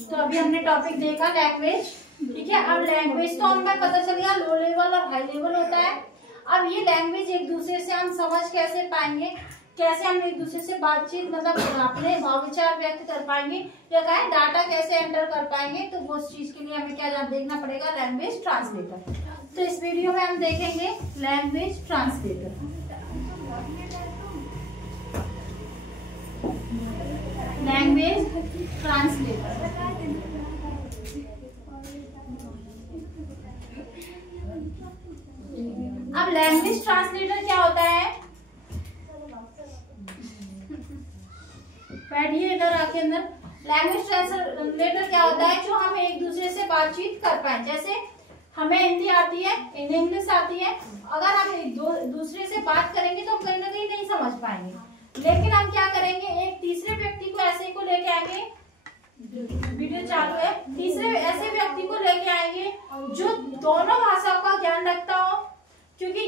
तो अभी हमने टॉपिक देखा लैंग्वेज, ठीक है। अब लैंग्वेज तो हमें पता चल गया लो लेवल और हाई लेवल होता है। अब ये लैंग्वेज एक दूसरे से हम समझ कैसे पाएंगे, कैसे हम एक दूसरे से बातचीत मतलब अपने भाव विचार व्यक्त कर पाएंगे, या कहें डाटा कैसे एंटर कर पाएंगे, तो वो चीज के लिए हमें क्या देखना पड़ेगा, लैंग्वेज ट्रांसलेटर। तो इस वीडियो में हम देखेंगे लैंग्वेज ट्रांसलेटर। लैंग्वेज ट्रांसलेटर अब लैंग्वेज ट्रांसलेटर क्या होता है, बैठिए इधर आके अंदर। लैंग्वेज ट्रांसलेटर क्या होता है, जो हम एक दूसरे से बातचीत कर पाए। जैसे हमें हिंदी आती है, इन्हें इंग्लिश आती है, अगर हम दूसरे से बात करेंगे तो हम कहीं ना कहीं नहीं समझ पाएंगे, लेकिन हम क्या करेंगे, एक तीसरे व्यक्ति को ऐसे को लेके आएंगे, वीडियो चालू है, तीसरे ऐसे व्यक्ति को लेके आएंगे जो दोनों भाषाओं का ज्ञान रखता हो, क्योंकि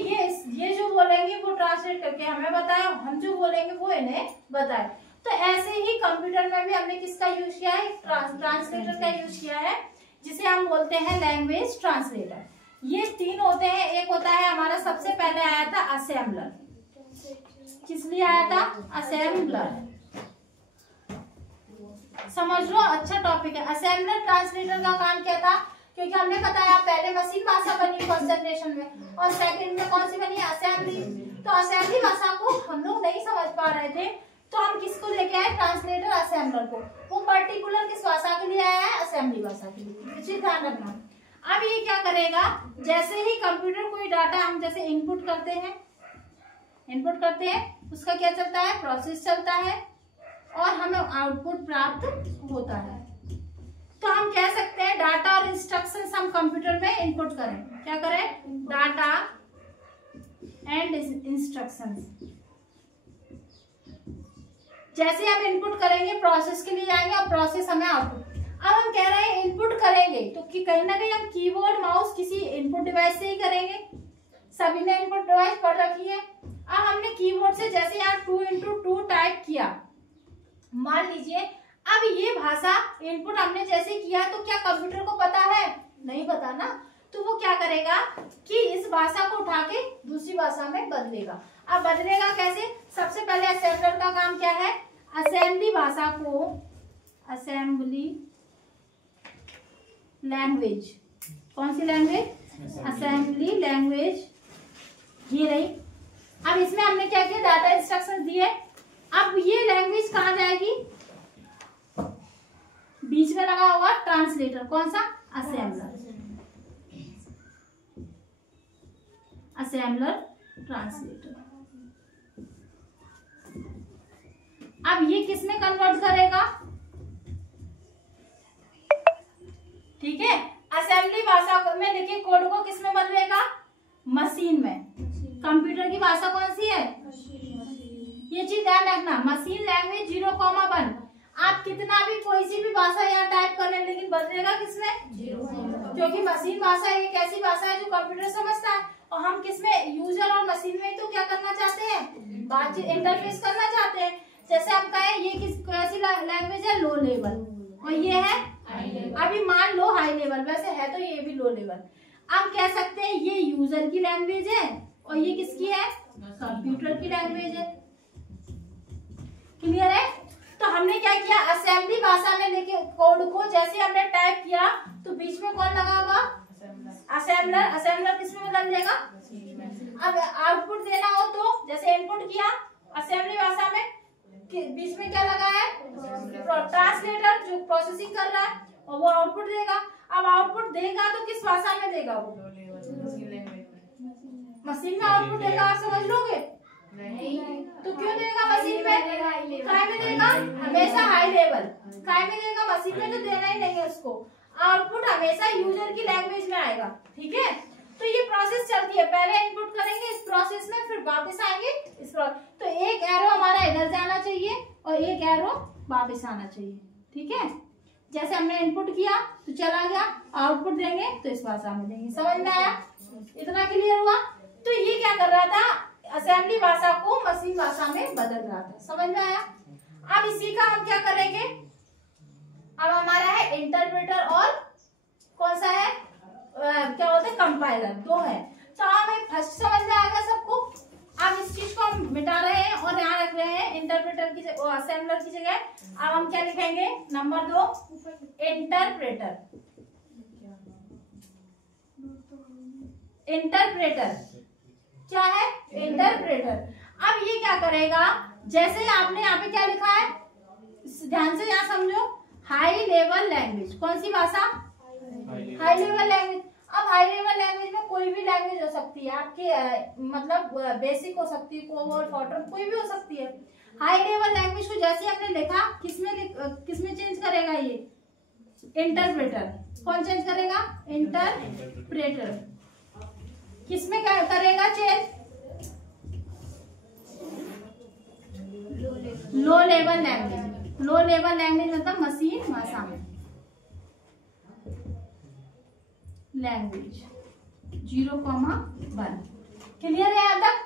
ये जो बोलेंगे वो ट्रांसलेट करके हमें बताए, हम जो बोलेंगे वो इन्हें बताए। तो ऐसे ही कंप्यूटर में भी हमने किसका यूज किया है, ट्रांसलेटर का यूज किया है, जिसे हम बोलते हैं लैंग्वेज ट्रांसलेटर। ये तीन होते हैं। एक होता है हमारा सबसे पहले आया था असेंबलर, किस लिए आया था, असेंबलर, समझ लो, अच्छा टॉपिक है। असेंबलर ट्रांसलेटर का काम क्या था, क्योंकि हमने बताया पहले मशीन भाषा बनी फर्स्ट जनरेशन में, और सेकंड में कौन सी बनी, असेंबली। तो असेंबली भाषा को हम लोग नहीं समझ पा रहे थे, तो हम किसको लेके आए, ट्रांसलेटर असेंबलर को। वो पर्टिकुलर किस भाषा के लिए आया है, असेंबली भाषा के लिए, इसे ध्यान रखना। अब ये क्या करेगा, जैसे ही कंप्यूटर कोई डाटा हम जैसे इनपुट करते हैं, उसका क्या चलता है, प्रोसेस चलता है, और हमें आउटपुट प्राप्त होता है। तो हम कह सकते हैं डाटा और इंस्ट्रक्शंस हम कंप्यूटर में इनपुट करें, क्या करें, डाटा एंड इंस्ट्रक्शंस। जैसे हम इनपुट करेंगे प्रोसेस के लिए जाएंगे, और प्रोसेस हमें आउटपुट। अब हम कह रहे हैं इनपुट करेंगे तो कि कहीं ना कहीं हम कीबोर्ड माउस किसी इनपुट डिवाइस से ही करेंगे, सभी ने इनपुट डिवाइस पढ़ रखी है। अब हमने कीबोर्ड से जैसे यहाँ 2x2 टाइप किया, मान लीजिए अब ये भाषा इनपुट हमने जैसे किया, तो क्या कंप्यूटर को पता है, नहीं पता ना। तो वो क्या करेगा कि इस भाषा को उठा के दूसरी भाषा में बदलेगा। अब बदलेगा कैसे, सबसे पहले असेंबलर का काम क्या है, असेंबली भाषा को, असेंबली लैंग्वेज, कौन सी लैंग्वेज, असेंबली लैंग्वेज, ये रही। अब इसमें हमने क्या किया, डाटा इंस्ट्रक्शन दिए। अब ये लैंग्वेज कहाँ जाएगी, बीच में लगा हुआ ट्रांसलेटर, कौन सा, असेंबलर, असेंबलर ट्रांसलेटर। अब ये किस में कन्वर्ट करेगा, ठीक है, असेंबली भाषा में लिखे कोड को किस में बदलेगा, मशीन में। कंप्यूटर की भाषा कौन सी है, ये चीज ध्यान रखना, मशीन लैंग्वेज 0,1। आप कितना भी कोई सी भी भाषा यहाँ टाइप कर रहे हैं, लेकिन बदलेगा किसमें, क्योंकि मशीन भाषा एक ऐसी भाषा है जो कंप्यूटर समझता है, और हम किसमें, यूजर और मशीन में तो क्या करना चाहते हैं, बातचीत, इंटरफेस करना चाहते हैं। जैसे हम कहें ये कैसी लैंग्वेज है, लो लेवल, और ये है अभी मान लो हाई लेवल, वैसे है तो ये भी लो लेवल। हम कह सकते हैं ये यूजर की लैंग्वेज है, और ये किसकी है, कंप्यूटर की लैंग्वेज है। क्लियर है। तो हमने क्या किया, असेंबली भाषा में लेके कोड को जैसे हमने टाइप किया, तो बीच में कौन लगा होगा, असेंबलर। असेंबलर किसमें बदल जाएगा, अब आउटपुट देना हो तो जैसे इनपुट किया असेंबली भाषा में, बीच में क्या लगा है, ट्रांसलेटर जो प्रोसेसिंग कर रहा है, और वो आउटपुट देगा। अब आउटपुट देगा तो किस भाषा में देगा, वो मशीन में आउटपुट देगा, आप समझ लोगे, नहीं तो क्यों देगा मशीन में, काय में देगा, हमेशा हाई लेवल, काय में देगा, मशीन में तो देना ही नहीं है उसको, आउटपुट हमेशा यूजर की लैंग्वेज में आएगा, ठीक है। तो ये प्रोसेस चलती है, पहले इनपुट करेंगे इस प्रोसेस में, फिर वापस आएंगे इस प्रोसेस। तो एक एरो हमारा इधर जाना चाहिए और एक एरो वापस आना चाहिए, ठीक है। जैसे हमने इनपुट किया तो चला गया, आउटपुट देंगे तो इस भाषा में देंगे, समझ में आया, इतना क्लियर हुआ। तो ये क्या कर रहा था, असेंबली भाषा को मशीन भाषा में बदल रहा था, समझ में आया। अब इसी का हम क्या करेंगे, अब हमारा है इंटरप्रेटर और कौन सा है क्या होता है कंपाइलर, दो है। तो हमें फर्स्ट समझ में आ गया सबको। अब इस चीज को हम मिटा रहे हैं और यहाँ रख रहे हैं इंटरप्रेटर की जगह, असेंबलर की जगह। अब हम क्या लिखेंगे, नंबर 2 इंटरप्रेटर। इंटरप्रेटर क्या है, इंटरप्रेटर। अब ये क्या करेगा, जैसे आपने यहाँ पे क्या लिखा है, ध्यान से यहाँ समझो, हाई लेवल लैंग्वेज। कौन सी भाषा, हाई लेवल लैंग्वेज। अब हाई लेवल लैंग्वेज में कोई भी लैंग्वेज हो सकती है आपकी, मतलब बेसिक हो सकती है, कोवर फॉर्ट्रन कोई भी हो सकती है। हाई लेवल लैंग्वेज को जैसे हमने लिखा, किसमें चेंज करेगा, ये इंटरप्रेटर। कौन चेंज करेगा, इंटरप्रेटर। किसमें करेगा change, low level language. Low level language मतलब मशीन भाषा में लैंग्वेज 0,1। क्लियर है यहाँ तक।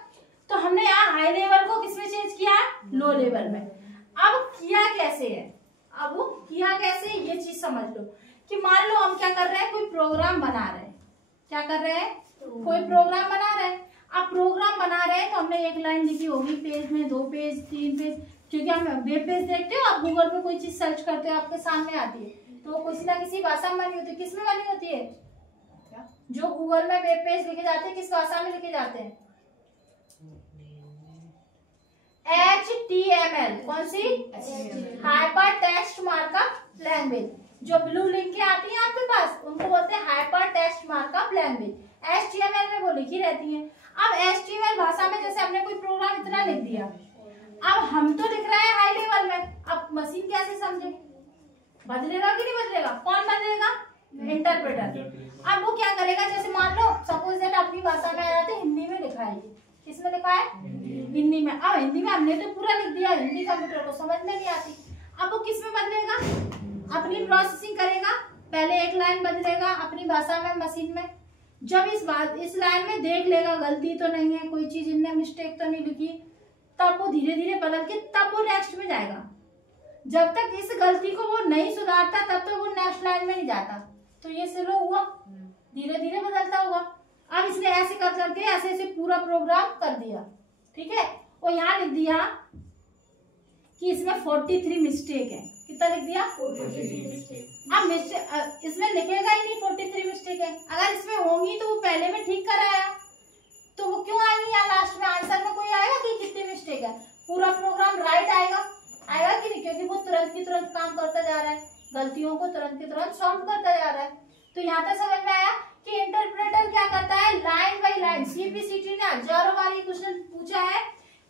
तो हमने यहाँ हाई लेवल को किसमें चेंज किया, लो लेवल में। अब किया कैसे है, अब वो किया कैसे, ये चीज समझ लो कि मान लो हम क्या कर रहे हैं, कोई प्रोग्राम बना रहे हैं। क्या कर रहे हैं, कोई प्रोग्राम बना रहे हैं। अब प्रोग्राम बना रहे हैं तो हमने एक लाइन लिखी होगी, पेज में 2 पेज 3 पेज, क्योंकि हम वेब पेज देखते हो, आप गूगल पे कोई चीज सर्च करते हो आपके सामने आती है, तो वो किसी ना किसी भाषा में बनी होती है। किसमें बनी होती है, जो गूगल में वेब पेज लिखे जाते हैं किस भाषा में लिखे जाते हैं, HTML। कौन सी, हाइपर टेक्स्ट मार्कअप लैंग्वेज। जो ब्लू लिंक के आती है आपके पास, उनको बोलते हैं hyper text markup language. HTML में वो लिखी रहती है। अब HTML भाषा में जैसे हमने कोई प्रोग्राम इतना लिख दिया, अब हम तो लिख रहे हैं हाई लेवल में, अब मशीन कैसे समझे, बदलेगा कि नहीं बदलेगा, कौन बदलेगा, इंटरप्रेटर। अब वो क्या करेगा, जैसे मान लो सपोज दैट अपनी भाषा में आ जाते हिंदी में लिखा है, किसमें लिखा है, हिंदी में। अब हिंदी में हमने तो पूरा लिख दिया, हिंदी कंप्यूटर को समझ में नहीं आती। अब वो किसमें बदलेगा, अपनी प्रोसेसिंग करेगा, पहले एक लाइन बदलेगा अपनी भाषा में मशीन में। जब इस लाइन में देख लेगा गलती तो नहीं है, कोई चीज इनने मिस्टेक तो नहीं लिखी, तब वो धीरे धीरे बदल के तब वो नेक्स्ट में जाएगा। जब तक इस गलती को वो नहीं सुधारता तब तक वो नेक्स्ट लाइन में नहीं जाता। तो ये स्लो हुआ, धीरे धीरे बदलता होगा। अब इसने ऐसे कर करके ऐसे ऐसे पूरा प्रोग्राम कर दिया, ठीक है। और यहाँ लिख दिया कि इसमें 43 मिस्टेक है। कितना लिख दिया, 43। अब इसमें लिखेगा ही नहीं 43 मिस्टेक है। अगर इसमें होंगी तो वो पहले में ठीक कराया, तो वो क्यों आएंगी यहाँ लास्ट में आंसर में कोई आएगा कि कितनी मिस्टेक है, पूरा प्रोग्राम राइट आएगा कि नहीं, क्योंकि वो तुरंत की तुरंत काम करता जा रहा है, गलतियों को तुरंत की तुरंत सॉल्व करता जा रहा है। तो यहाँ तक समझ में आया कि इंटरप्रेटर क्या करता है, लाइन बाई लाइन। CPCT ने हजारों बार ये क्वेश्चन पूछा है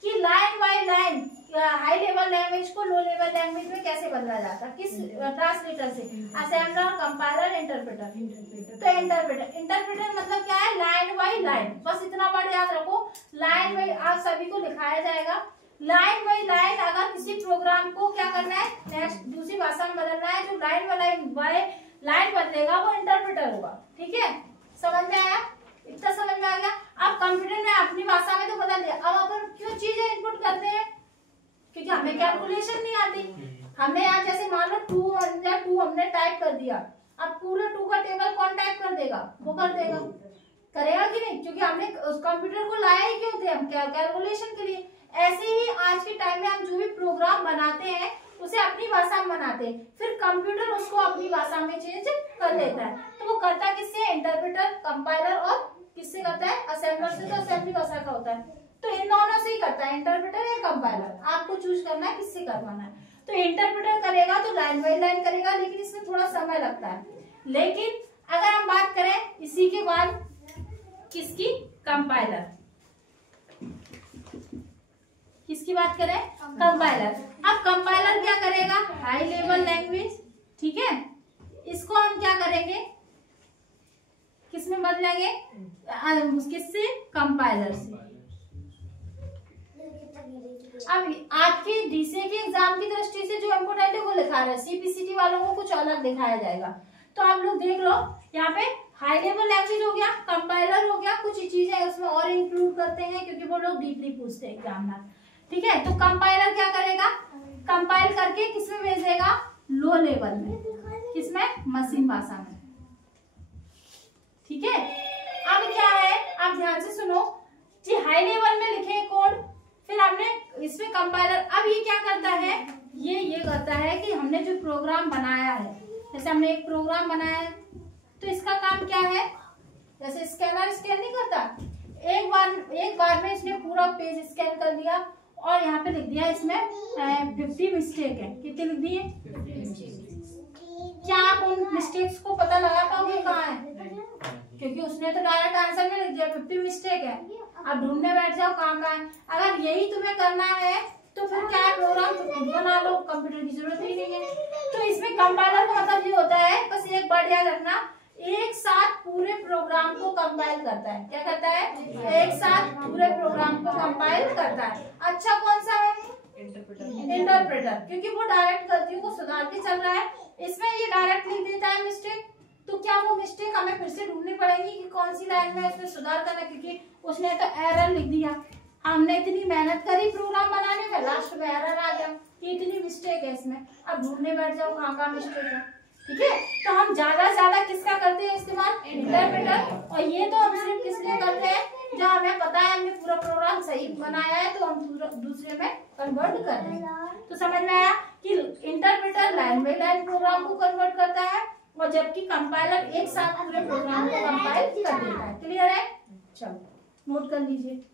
कि line by line high level language को लो लेवल लैंग्वेज में कैसे बदला जाता है, किस ट्रांसलेटर से, असेंबलर, कंपाइलर, इंटरप्रेटर। तो इंटरप्रेटर मतलब क्या है, लाइन बाई लाइन। बस इतना वर्ड याद रखो, लाइन बाई, आप सभी को दिखाया जाएगा। लाइन बाई लाइन अगर किसी प्रोग्राम को क्या करना है, नेक्स्ट दूसरी भाषा में बदलना है, जो लाइन बाई लाइन बदलेगा वो इंटरप्रेटर होगा, ठीक है। समझ में आया, इतना समझ में आ गया। अब कंप्यूटर ने अपनी भाषा में तो बदल दिया। अब अपन क्यों चीजें इनपुट करते हैं, क्योंकि हमें कैलकुलेशन नहीं आती। हमने यहाँ जैसे मान लो 2 हमने टाइप कर दिया, अब पूरा 2 का टेबल कौन टाइप कर देगा, वो कर देगा, करेगा कि नहीं, क्योंकि हमने उस कंप्यूटर को लाया ही क्यों थे, हम कैलकुलेशन के लिए। ऐसे ही आज के टाइम में हम जो भी प्रोग्राम बनाते हैं उसे अपनी भाषा में बनाते हैं, फिर कंप्यूटर उसको अपनी भाषा में चेंज कर लेता है। तो वो करता किससे, इंटरप्रेटर, कंपाइलर और किससे करता है, असेंबलर से। तो असेंबली भाषा का होता है, तो इन दोनों से ही करता है, इंटरप्रेटर या कंपाइलर। आपको चूज करना है किससे करवाना है। तो इंटरप्रेटर करेगा तो लाइन बाई लाइन करेगा, लेकिन इसमें थोड़ा समय लगता है। लेकिन अगर हम बात करें इसी के बाद किसकी, कंपाइलर, किसकी बात करें, कंपाइलर। अब कंपाइलर क्या करेगा, हाई लेवल लैंग्वेज, ठीक है, इसको हम क्या करेंगे, किसमें बदलेंगे, किससे, कंपाइलर से। अब आपकी डीसीए के एग्जाम की दृष्टि से जो इम्पोर्टेंट है वो लिखा रहा है, CPCT वालों को कुछ अलग दिखाया जाएगा। तो आप लोग देख लो, यहाँ पे हाई लेवल लैंग्वेज हो गया, कंपाइलर हो गया, कुछ चीजें उसमें और इंक्लूड करते हैं क्योंकि वो लोग डीपली पूछते हैं एग्जामिनर, ठीक है। तो कंपाइलर क्या करेगा, कंपाइल करके किसमें भेजेगा, लो लेवल में, किसमें, मशीन भाषा में। ठीक है, अब क्या है, आप ध्यान से सुनो जी। हाई लेवल में लिखे कोड, फिर हमने इसमें कंपाइलर, अब ये क्या करता है, ये करता है कि हमने जो प्रोग्राम बनाया है, जैसे हमने एक प्रोग्राम बनाया है तो इसका काम क्या है, जैसे स्कैनर स्कैन नहीं करता, एक बार में इसने पूरा पेज स्कैन कर दिया और यहाँ पे लिख दिया इसमें 50 मिस्टेक है। कितनी लिख दी है? क्या आप उन मिस्टेक्स को पता लगा पाओगे कहाँ है? क्योंकि उसने तो डायरेक्ट आंसर में लिख दिया 50 मिस्टेक है। अब ढूंढने बैठ जाओ कहाँ है। अगर यही तुम्हें करना है तो फिर क्या है, प्रोग्राम तो खुद बना लो, कंप्यूटर की जरूरत ही नहीं है। तो इसमें कंपाइलर का मतलब ये होता है, बस एक बार याद रखना, एक साथ पूरे प्रोग्राम को कंपाइल करता है। क्या करता है? एक साथ पूरे प्रोग्राम को कंपाइल करता है। अच्छा कौन सा है? इंटरप्रेटर, क्योंकि वो डायरेक्ट गलतियों को सुधार के चल रहा है। इसमें ये डायरेक्ट लिख देता है मिस्टेक, तो क्या वो मिस्टेक हमें फिर से ढूंढनी पड़ेगी कि कौन सी लाइन में इसमें सुधार करना, क्योंकि उसने तो एरर लिख दिया। हमने इतनी मेहनत करी प्रोग्राम बनाने में, लास्ट में एरर आ गया कि इतनी मिस्टेक है इसमें, अब ढूंढने बैठ जाओ कहाँ मिस्टेक है। ठीक है, तो हम ज्यादा से ज्यादा किसका करते हैं इस्तेमाल? इंटरप्रेटर। और ये तो हम सिर्फ किसलिए करते हैं, जब हमें पता है हमने पूरा प्रोग्राम सही बनाया है तो हम दूसरे में कन्वर्ट कर रहे हैं। तो समझ में आया कि interpreter line by line program को कन्वर्ट करता है और जबकि कंपाइलर एक साथ पूरे प्रोग्राम को कंपाइल कर देता है। क्लियर है? चलो नोट कर लीजिए।